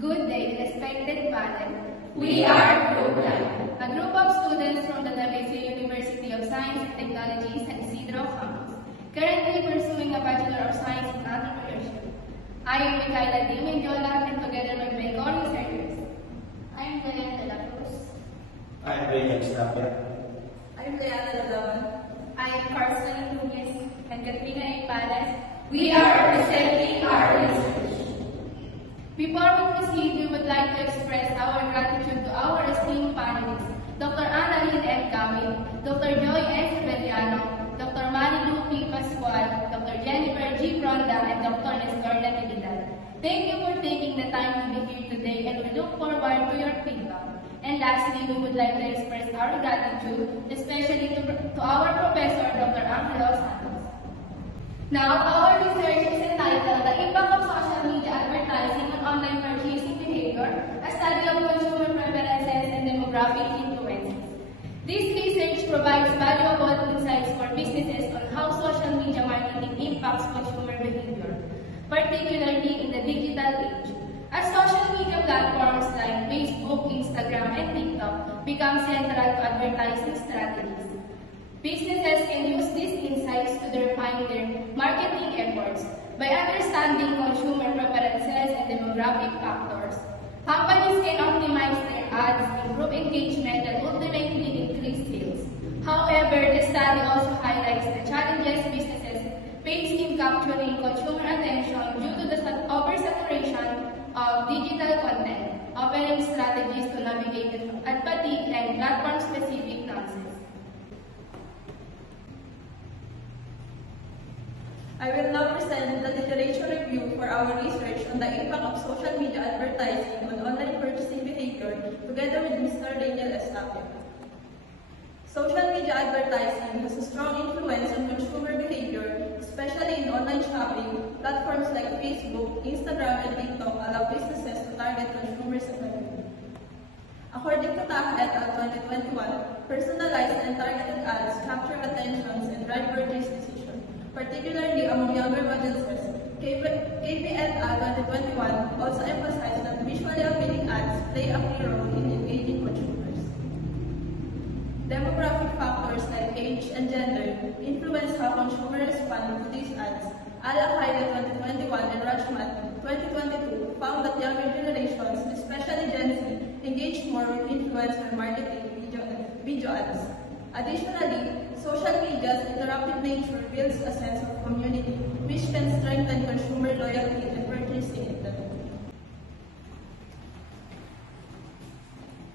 Good day, respected panel. We are Program, a group of students from the WSA University of Science and Technology San Isidro campus, currently pursuing a Bachelor of Science in Entrepreneurship. I am Micaela D. Mendiola, and together with my co-researchers, I am Diane de la Cruz. I am Raymond Stapia. I am Leana Lalaban. I am Carson Nunez, and Katrina A. Palas. We are presenting our research. Before we proceed, we would like to express our gratitude to our esteemed panelists, Dr. Annalyn M. Gawin, Dr. Joy S. Reveliano, Dr. Marilu P. Pascual, Dr. Jennifer G. Ronda, and Dr. Nestor Natividad. Thank you for taking the time to be here today, and we look forward to your feedback. And lastly, we would like to express our gratitude, especially to our professor, Dr. Angelo Santos. Now, our research is entitled The Impact of Social Media Advertising on Online Purchasing Behavior, a study of consumer preferences and demographic influences. This research provides valuable insights for businesses on how social media marketing impacts consumer behavior, particularly in the digital age. As social media platforms like Facebook, Instagram, and TikTok become central to advertising strategies, businesses can use these insights to refine their marketing efforts. By understanding consumer preferences and demographic factors, companies can optimize their ads, improve engagement, and ultimately increase sales. However, the study also highlights the challenges businesses face in capturing consumer attention due to the oversaturation of digital content, offering strategies to navigate ad fatigue and platform-specific nuances. I will now present the literature review for our research on the impact of social media advertising on online purchasing behavior together with Mr. Daniel Estapia. Social media advertising has a strong influence on consumer behavior, especially in online shopping. Platforms like Facebook, Instagram, and TikTok allow businesses to target consumers effectively. According to TAC et al. 2021, personalized and targeted ads capture attentions and drive purchase decisions, particularly among younger audiences. KP et al. 2021 also emphasized that visually appealing ads play a key role in engaging consumers. Demographic factors like age and gender influence how consumers respond to these ads. Al-Qaeda 2021 and Rajmat 2022 found that younger generations, especially Gen Z, engage more with influencer marketing video ads. Additionally, social media's interactive nature builds a sense of community, which can strengthen consumer loyalty and purchasing intent.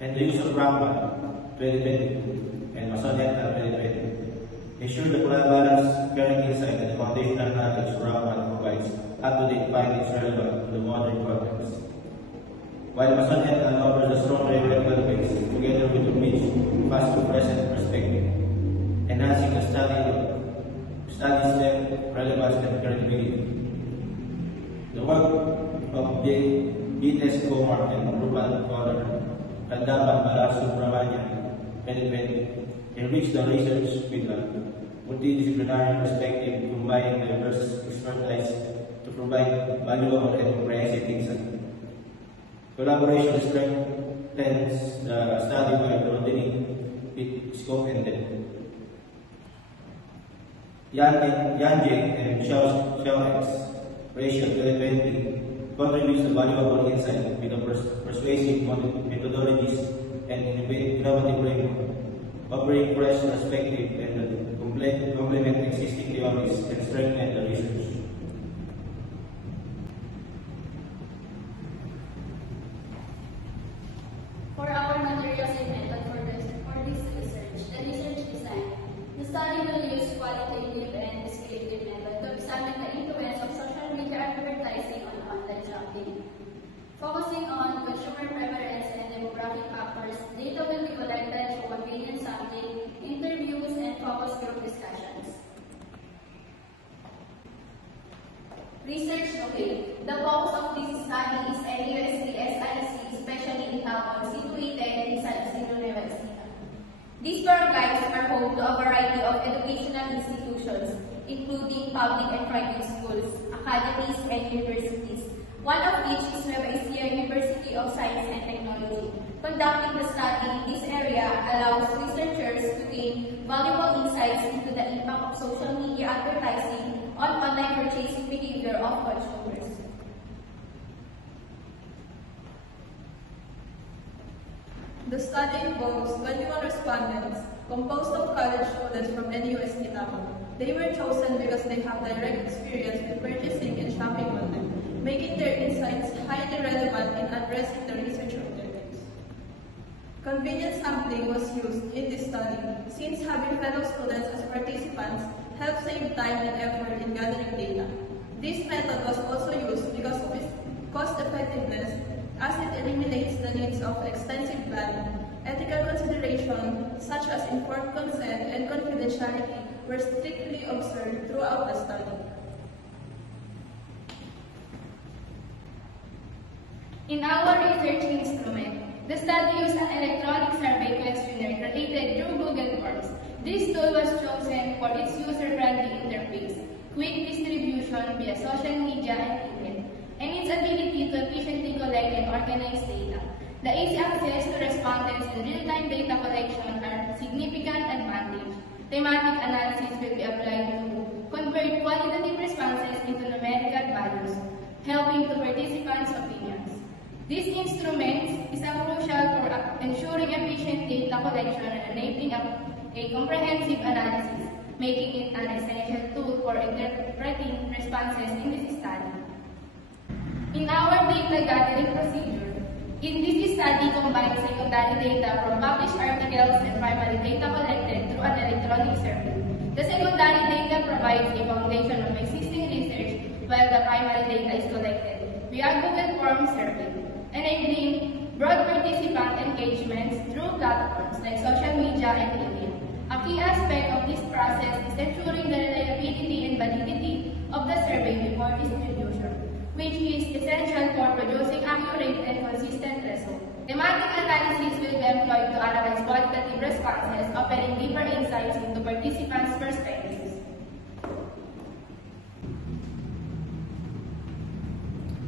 And the use of Ramba 2020 and Masoneta 2020 ensure the correct balance, caring insight, and the foundational knowledge Ramba provides up-to-date findings relevant to the modern context. While Masoneta offers a strong referential base together with a rich past-to-present perspective, enhancing the study's depth, relevance, and credibility. The work of B.S. Kumar and Rupan Koller, Kandapan Balasubramanian, 2020, enrich the research with a multidisciplinary perspective, combining diverse expertise to provide valuable and comprehensive insight. Collaboration strengthens the study by broadening its scope and depth. Yanjing and Xiaox ratio 2020 contributes to valuable insight with the persuasive methodologies and innovative framework, offering fresh perspective and complement existing theories and strengthen the research. For our materials and method for this research, the research design, the study will use qualitative and descriptive method to examine the influence of social media advertising on online shopping. Focusing on consumer preference and demographic factors, data will be collected through opinion sampling, interviews, and focus group discussions. Research locate. The focus of this study is NUST-SIC, especially in Tacon, situated in San Isidro University. These programs are home to a variety of educational institutions, including public and private schools, academies, and universities, one of which is Nueva Ecija University Conducting the study in this area allows researchers to gain valuable insights into the impact of social media advertising on online purchasing behavior of consumers. The study involves 21 respondents, composed of college students from NUST Davao. They were chosen because they have direct experience with purchasing and shopping online, making their insights highly relevant in addressing the research objectives. Convenient sampling was used in this study, since having fellow students as participants helped save time and effort in gathering data. This method was also used because of its cost effectiveness, as it eliminates the needs of extensive planning. Ethical considerations such as informed consent and confidentiality were strictly observed throughout the study. In our research instrument, the study used an electronic survey questionnaire created through Google Forms. This tool was chosen for its user-friendly interface, quick distribution via social media and email, and its ability to efficiently collect and organize data. The easy access to respondents and real-time data collection are significant advantage. Thematic analysis will be applied to convert qualitative responses into numerical values, helping to participants' opinions. This instrument is crucial for ensuring efficient data collection and enabling a comprehensive analysis, making it an essential tool for interpreting responses in this study. In our data gathering procedure, this study combines secondary data from published articles and primary data collected through an electronic survey. The secondary data provides a foundation of existing research, while the primary data is collected via Google Forms survey, enabling broad participant engagements through platforms like social media and email. A key aspect of this process is ensuring the reliability and validity of the survey before distribution, which is essential for producing accurate and consistent results. Thematic analysis will be employed to analyze qualitative responses, offering deeper insights into participants' perspectives.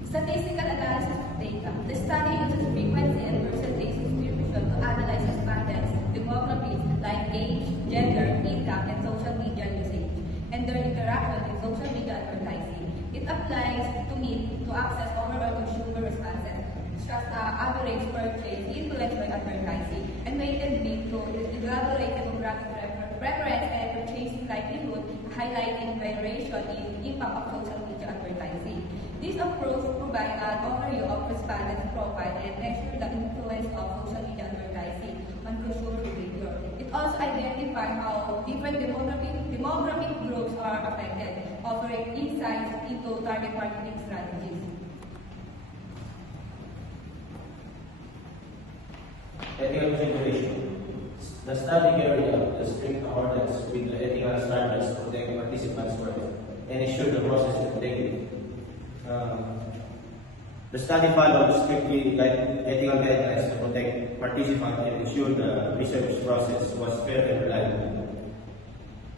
Statistical analysis of data. The study uses frequency and percentage distribution to analyze respondents' demographics like age, gender, income, and social media usage, and their interaction in social media advertising. It applies to access overall consumer responses, such as average purchase influenced by advertising, and may lead to elaborate demographic preference and purchasing likelihood, highlighting variation in impact of social media advertising. This approach provides an overview of respondents' profile and measures the influence of social media advertising on consumer behavior. It also identifies how different demographic groups are affected, offering insights into target marketing strategies. Ethical consideration. The study carried out the strict accordance with the ethical standards to protect participants' work and ensure the process is integrity. The study followed strictly ethical guidelines to protect participants and ensure the research process was fair and reliable.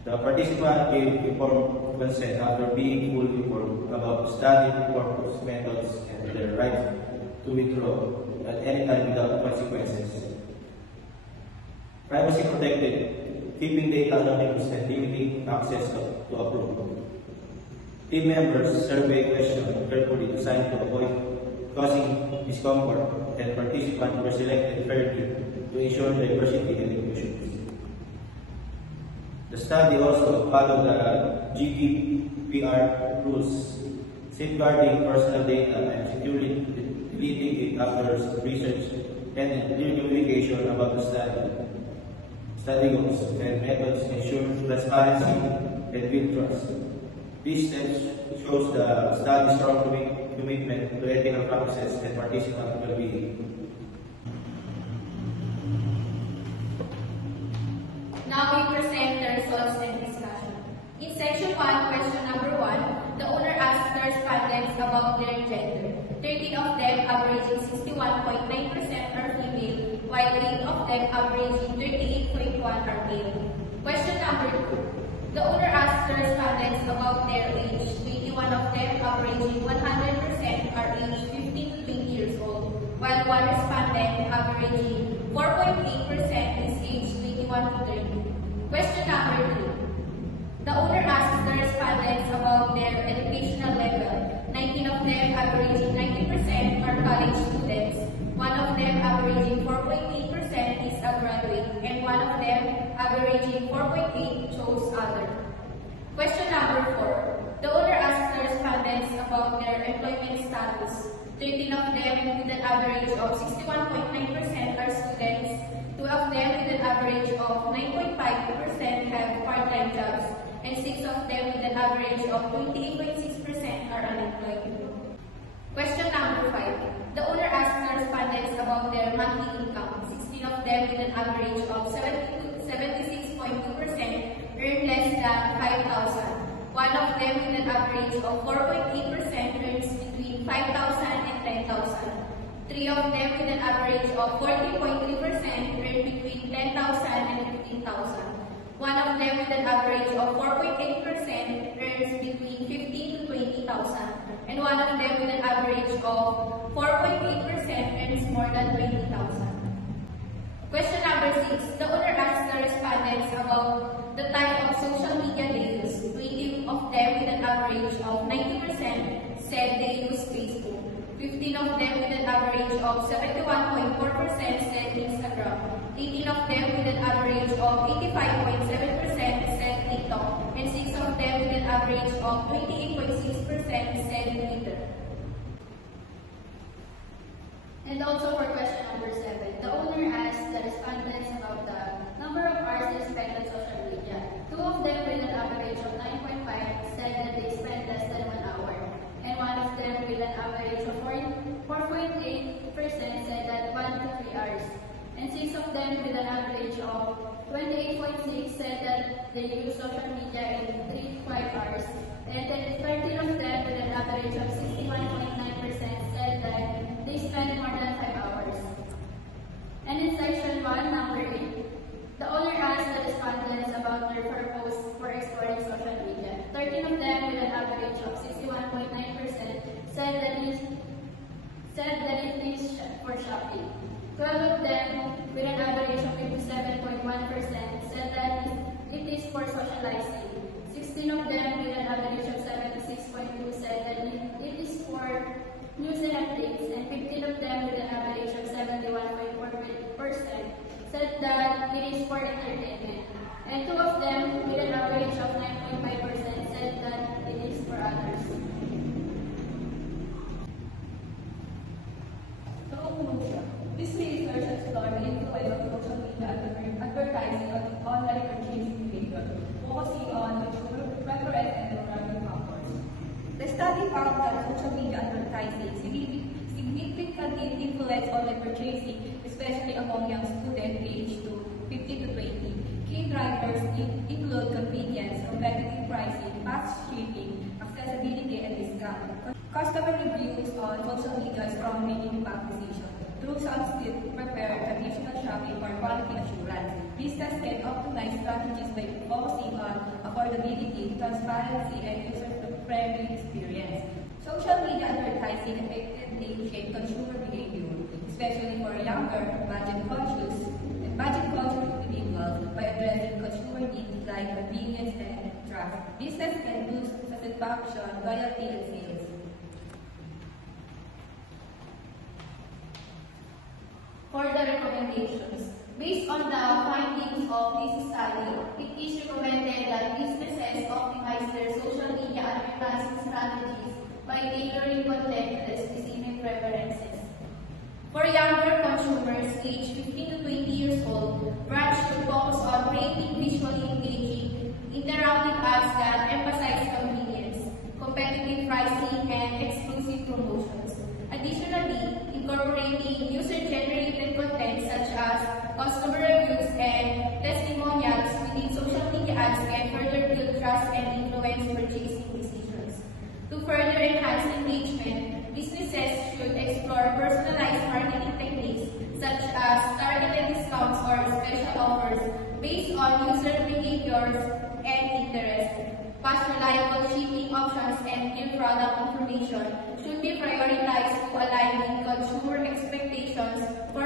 The participant gave informed consent after being fully informed about study purpose, methods, and their right to withdraw at any time without consequences. Privacy protected, keeping data anonymous and limiting access to approve. Team members survey questions carefully designed to avoid causing discomfort, and participants were selected fairly to ensure diversity and inclusion. The study also followed the GDPR rules, safeguarding personal data and securely deleting it after research and clear communication about the study goals and methods ensure transparency and build trust. These steps shows the study's strong commitment to ethical practices and participant well-being. Now we present the results and discussion. In section 1, question number 1, the owner asked the respondents about their gender. 13 of them averaging 61.9% are female, while 8 of them averaging 38.1% are male. Question number 2. The owner asked the respondents about their age. 81 of them averaging 100% are aged 15 to 20 years old, while 1 respondent respondent averaging 4.8% is aged 21 to 30. Question number 3. The owner asks the respondents about their educational level. 19 of them averaging 90% are college students. 1 of them averaging 4.8% is a graduate, and 1 of them averaging 4.8 chose other. Question number 4. The owner asks the respondents about their employment status. 13 of them with an average of 61.9% are students. 2 of them with an average of 9.5% have part-time jobs, and 6 of them with an average of 28.6% are unemployed. Question number 5. The owner asks the respondents about their monthly income. 16 of them with an average of 76.2% earn less than 5,000. 1 of them with an average of 4.8% earns between 5,000 and 10,000. 3 of them with an average of 40.3% earn between 10,000 and 15,000. 1 of them with an average of 4.8% earns between 15,000 to 20,000. And 1 of them with an average of 4.8% earns more than 20,000. Question number 6. The owner asks the respondents about the type of social media they use. 20 of them with an average of 90% said they use Facebook. 15 of them with an average of 71.4% said Instagram. 18 of them with an average of 85.7% said TikTok. And 6 of them with an average of 28.6% said Twitter. And also for question number 7, the owner asked the respondents about the number of hours they spend on social media. 2 of them with an average of 9.5 said that they spend less than 1 hour. And 1 of them with an average of 4.8% said that 1 to 3 hours. And 6 of them with an average of 28.6 said that they use social media in 3 to 5 hours. And then 13 of them with an average of 61.9% said that they spend more than 5 hours. And in section 1, number 8, the owner asked the respondents about their purpose for exploring social media. 13 of them with an average of 61.9% said that it is for shopping. 12 of them with an average of 57.1% said that it is for socializing. 16 of them with an average of 76.2% said that it is for news and updates, and 15 of them with an average of 71.4% said that it is for entertainment. And 2 of them with an average of 9.5% said that it is for others. To conclusion, this research explored the influence of social media advertising on online purchasing behavior, focusing on consumer preference and demographic factors. The study found that social media advertising significantly influenced online purchasing, especially among young students aged 15 to 20. Key drivers include convenience, competitive pricing, fast shipping, accessibility, and discount. Customer reviews on social media strongly impact decision. Through some still prefer traditional shopping for quality assurance. Business can optimize strategies by focusing on affordability, transparency, and user-friendly experience. Social media advertising effectively shape consumer behavior, especially for younger, budget-conscious individuals by addressing consumer needs like convenience and trust. Business can boost satisfaction, loyalty, and sales. For the recommendations, based on the findings of this study, it is recommended that businesses optimize their social media advertising strategies by tailoring content to the specific preferences. For younger consumers aged 15 to 20 years old, brands should focus on creating visually engaging, interactive ads that emphasize convenience, competitive pricing, and exclusive promotions. Additionally, incorporating user-generated content such as customer reviews and testimonials within social media ads can further build trust and influence purchasing decisions. To further enhance engagement, businesses should explore personalized marketing techniques such as targeted discounts or special offers based on user behaviors and interests. Fast, reliable shipping options and new product information should be prioritized to align with consumer expectations for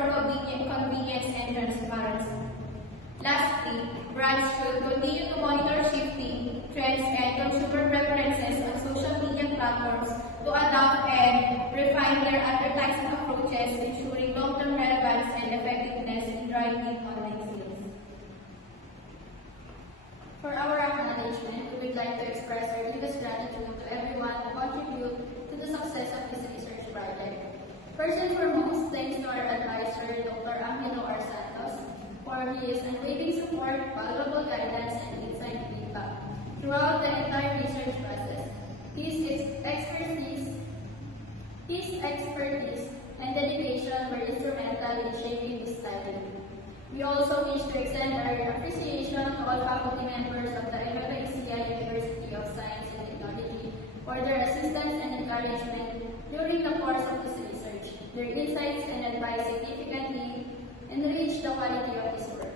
pricing approaches, ensuring long-term relevance and effectiveness in driving online sales. For our acknowledgement, we would like to express our deepest gratitude to everyone who contributed to the success of this research project. First and foremost, thanks to our advisor, Dr. Angelo R. Santos, for his unwavering support, valuable guidance, and insight feedback throughout the entire research process. His expertise and dedication were instrumental in shaping this study. We also wish to extend our appreciation to all faculty members of the MFACI University of Science and Technology for their assistance and encouragement during the course of this research. Their insights and advice significantly enrich the quality of this work.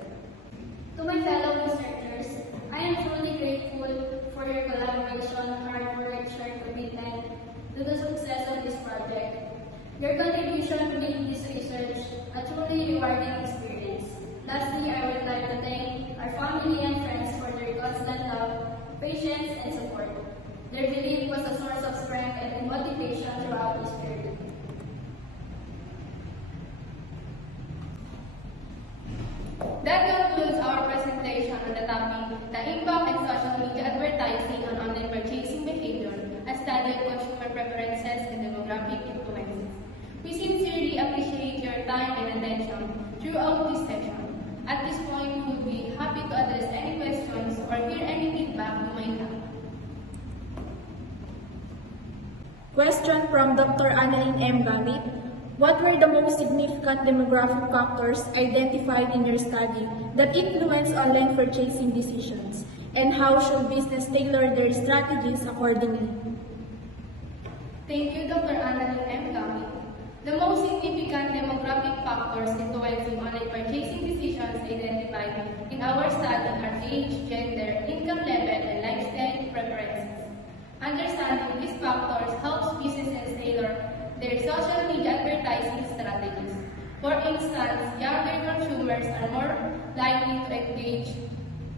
To my fellow researchers, I am truly grateful for your collaboration, hard work, shared commitment to the success of this project. Your contribution made this research a truly rewarding experience. Lastly, I would like to thank our family and friends for their constant love, patience, and support. Their belief was a source of strength and motivation throughout this period. That concludes our presentation on the topic, the impact of social media advertising on online purchasing behavior, a study of consumer preferences and demographic influences. We sincerely appreciate your time and attention throughout this session. At this point, we would be happy to address any questions or hear any feedback you might have. Question from Dr. Annalyn M. Gamit. What were the most significant demographic factors identified in your study that influence online purchasing decisions? And how should business tailor their strategies accordingly? Thank you, Dr. Annalyn M. Gamit. The most significant demographic factors influencing online purchasing decisions identified in our study are age, gender, income level, and lifestyle preferences. Understanding these factors helps businesses tailor their social media advertising strategies. For instance, younger consumers are more likely to engage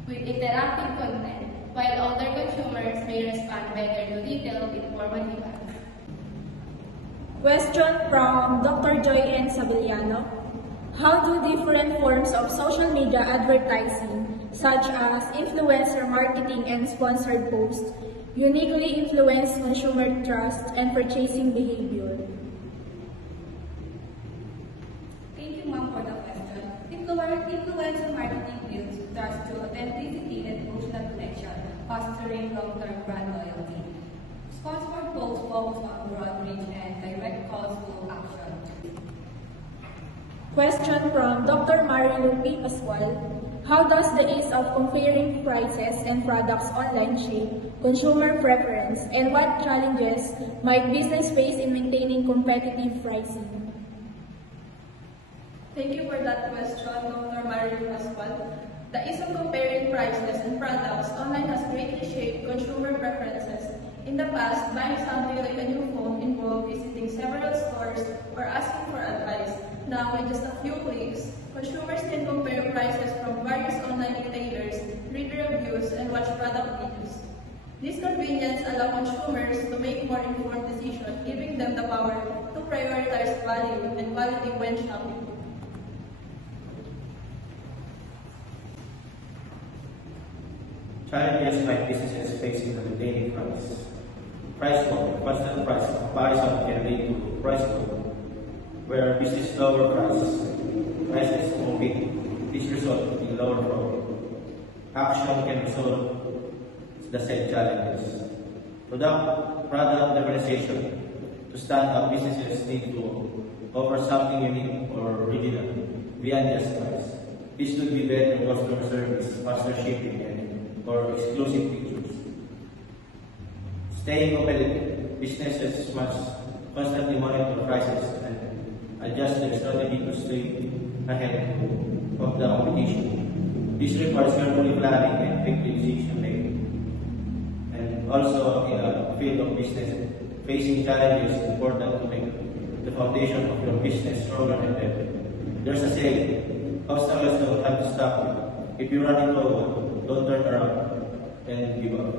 with interactive content, while older consumers may respond better to detailed informative ads. Question from Dr. Joy N. Sabillano. How do different forms of social media advertising, such as influencer marketing and sponsored posts, uniquely influence consumer trust and purchasing behavior? Thank you, ma'am, for the question. Influencer marketing builds trust through authenticity and emotional connection, fostering long-term brand loyalty. Sponsored posts focus on broad reach and direct calls to action. Question from Dr. Marilu P. Pascual. How does the ease of comparing prices and products online shape consumer preference, and what challenges might business face in maintaining competitive pricing? Thank you for that question, Dr. Marilu Pascual. The ease of comparing prices and products online has greatly shaped consumer preferences. In the past, buying something like a new phone involved visiting several stores or asking for advice. Now, with just a few clicks, consumers can compare prices from various online retailers, read reviews, and watch product videos. This convenience allows consumers to make more informed decisions, giving them the power to prioritize value and quality when shopping. Challenges like businesses facing the maintaining price. Price war, constant price comparison can lead to price war, where business lower prices to compete. This result in lower profit. Action can resolve the said challenges. Product differentiation. To stand up, businesses need to offer something unique or original beyond just price. This could be better customer service, faster shipping, or exclusive features. Staying competitive, businesses must constantly monitor prices and adjust their strategy to stay ahead of the competition. This requires carefully planning and quick decision making. And also in a field of business, facing challenges is important to make the foundation of your business stronger and better. There's a saying, obstacles don't have to stop you. If you run into one, don't turn around and give up.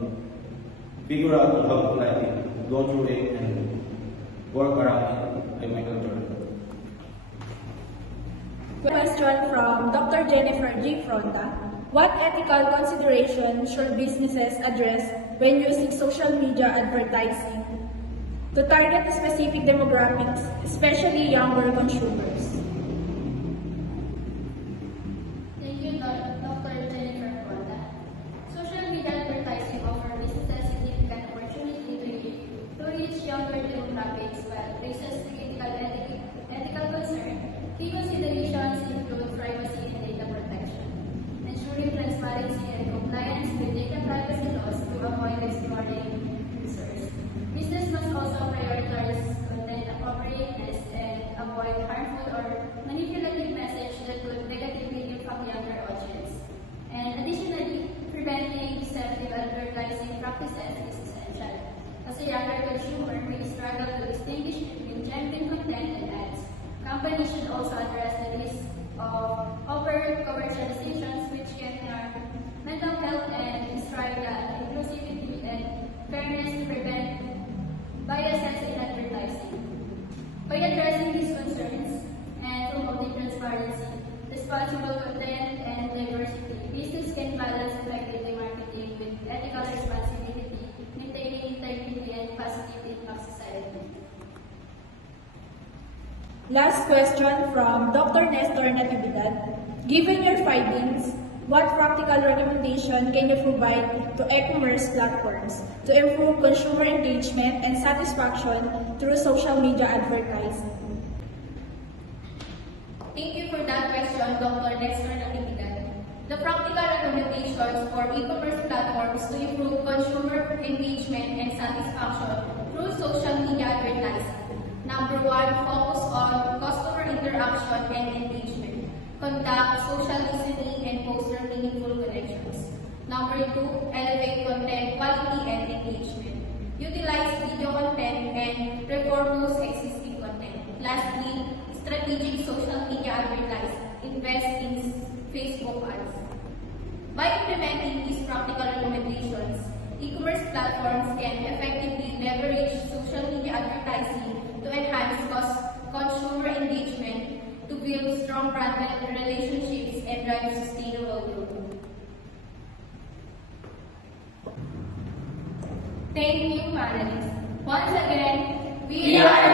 Figure out how to politely go through it and work around it. I'm Michael Jordan. Question from Dr. Jennifer G. Fronda. What ethical considerations should businesses address when using social media advertising to target specific demographics, especially younger consumers? Thank you, Dr. Jennifer Conda. Social media advertising offers businesses significant opportunity to reach younger demographics while raises ethical concern. Key considerations include privacy and data protection, ensuring transparency and compliance with data privacy laws to avoid exploiting users. Business must also prioritize content appropriateness and avoid harmful or manipulative message that could negatively impact younger audience. And additionally, preventing deceptive advertising practices is essential, as a younger consumer may struggle to distinguish between genuine content and ads. Companies should also address the risk of over-commercialization, which can harm mental health, and strive at inclusivity and fairness to prevent biases in advertising. By addressing these concerns and promoting transparency, responsible content, and diversity, business can balance effective marketing with ethical responsibility, maintaining integrity and positive impact society. Last question from Dr. Nestor Natividad. Given your findings, what practical recommendation can you provide to e-commerce platforms to improve consumer engagement and satisfaction through social media advertising? Thank you for that question, Dr. Nestor Natividad. The practical recommendations for e-commerce platforms to improve consumer engagement and satisfaction through social media advertising. Number 1, focus on customer interaction and engagement. Conduct social listening and foster meaningful connections. Number 2, elevate content quality and engagement. Utilize video content and repurpose existing content. Lastly, strategic social media advertising. Invest in Facebook ads. By implementing these practical recommendations, e-commerce platforms can effectively leverage social media advertising to enhance consumer engagement, to build strong brand relationships, and drive sustainable growth. Thank you, panelists. Once again, We are